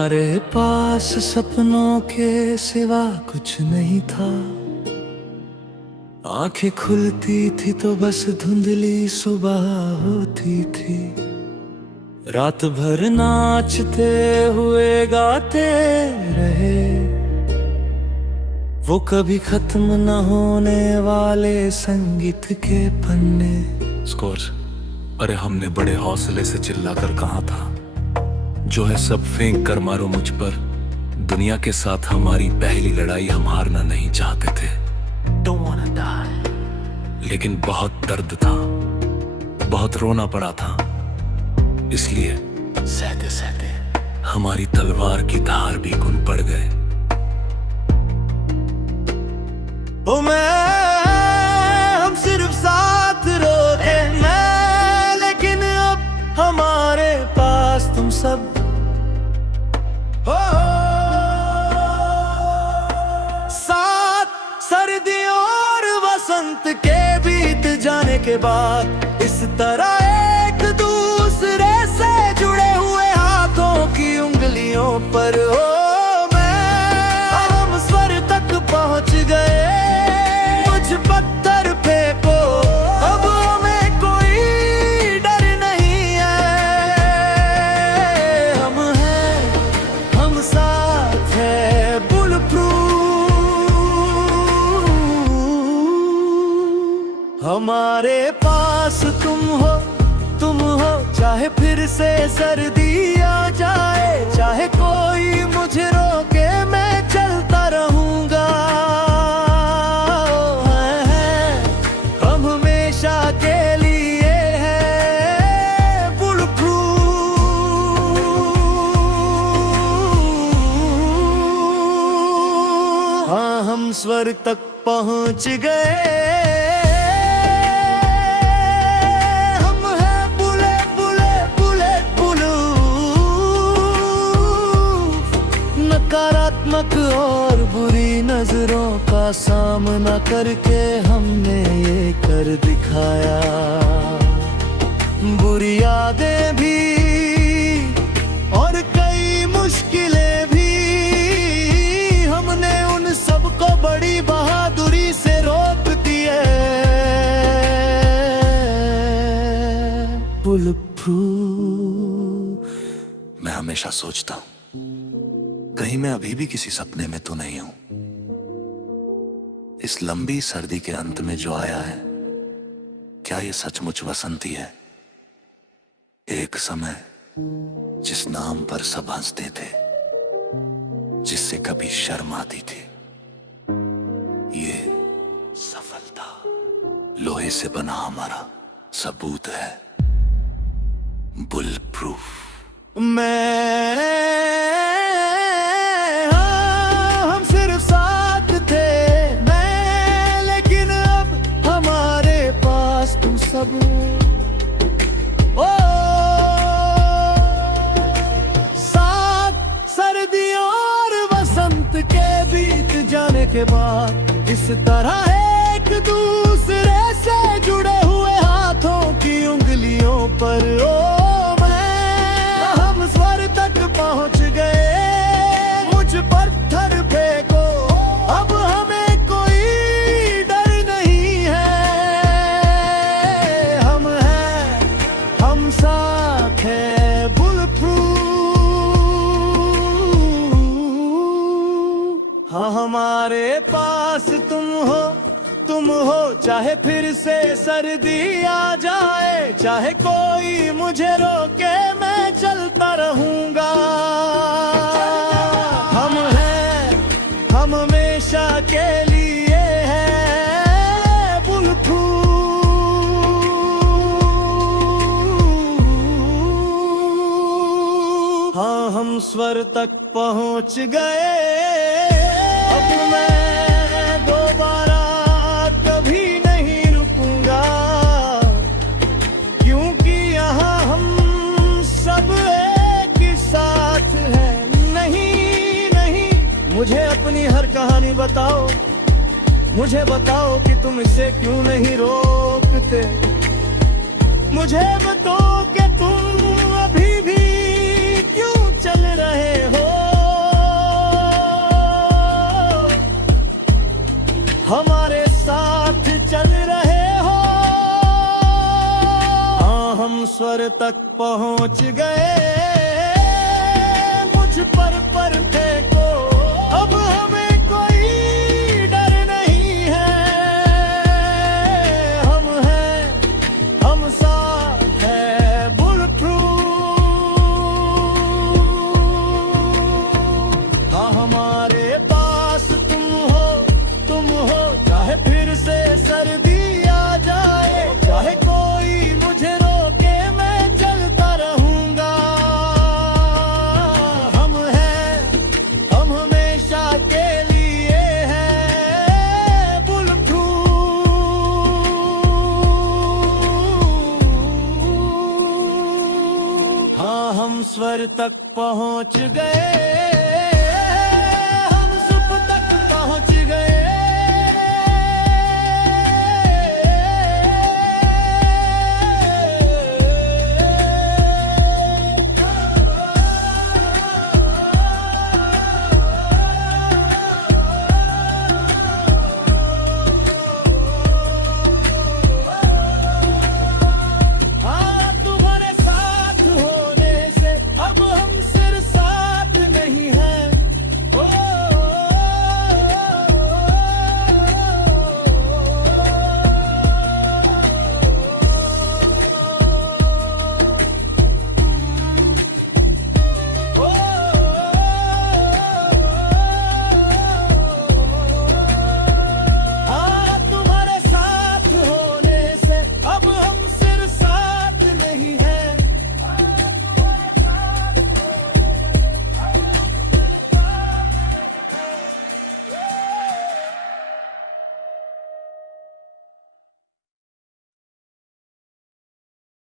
हमारे पास सपनों के सिवा कुछ नहीं था। आंखें खुलती थी तो बस धुंधली सुबह होती थी। रात भर नाचते हुए गाते रहे वो कभी खत्म न होने वाले संगीत के पन्ने। स्कोर्स, अरे हमने बड़े हौसले से चिल्लाकर कहा था, जो है सब फेंक कर मारो मुझ पर। दुनिया के साथ हमारी पहली लड़ाई हम हारना नहीं चाहते थे। Don't wanna die। लेकिन बहुत दर्द था, बहुत रोना पड़ा था, इसलिए सहते सहते हमारी तलवार की धार भी घुन पड़ गए। ओ हम सिर्फ साथ रोते मैं, लेकिन अब हमारे पास तुम सब हो। साथ सर्दियों और वसंत के बीत जाने के बाद इस तरह एक दूसरे से जुड़े हुए हाथों की उंगलियों पर हो हम स्वर तक पहुंच गए। पत्थर फेंको, अब हमें कोई डर नहीं है। हम हैं, हम साथ हैं, बुलप्रूफ। हमारे पास तुम हो, चाहे फिर से सर्दी आ जाए, चाहे कोई मुझे रोके, मैं चलता रहूंगा। के लिए है बुलप्रूफ। हाँ, हम स्वर तक पहुंच गए। हम हैं बुलेट बुलेट बुलेट बुलूफ। नकारात्मक और बुरी नजरों का सामना करके हमने ये कर दिखाया। बुरी यादें भी और कई मुश्किलें भी, हमने उन सबको बड़ी बहादुरी से रोक दिए। बुलप्रूफ। मैं हमेशा सोचता हूँ, कहीं मैं अभी भी किसी सपने में तो नहीं हूं। इस लंबी सर्दी के अंत में जो आया है, क्या ये सचमुच वसंत ही है? एक समय जिस नाम पर सब हंसते थे, जिससे कभी शर्म आती थी, ये सफलता लोहे से बना हमारा सबूत है। बुलप्रूफ। हम सिर्फ साथ थे मैं, लेकिन अब हमारे पास तुम सब ओ। साथ सर्दियों और वसंत के बीत जाने के बाद इस तरह एक दूसरे से जुड़े हुए हाथों की उंगलियों पर ओ हम स्वर तक पहुंच गए। मुझ पत्थर फेंको, अब हमें कोई डर नहीं है। हम हैं, हम साथ हैं, बुलप्रूफ। हाँ, हमारे पास तुम हो, चाहे फिर से सर्दी आ जाए, चाहे कोई मुझे रोके, मैं चलता रहूंगा। हम हैं, हम हमेशा के लिए है बुलप्रूफ। हाँ, हम स्वर तक पहुंच गए। अब मैं दोबारा कभी नहीं रुकूंगा, क्योंकि यहाँ हम सब एक ही साथ हैं। नहीं, मुझे अपनी हर कहानी बताओ, मुझे बताओ कि तुम इसे क्यों नहीं रोकते। मुझे बताओ कि तुम अभी भी क्यों चल रहे हो। तक पहुंच गए।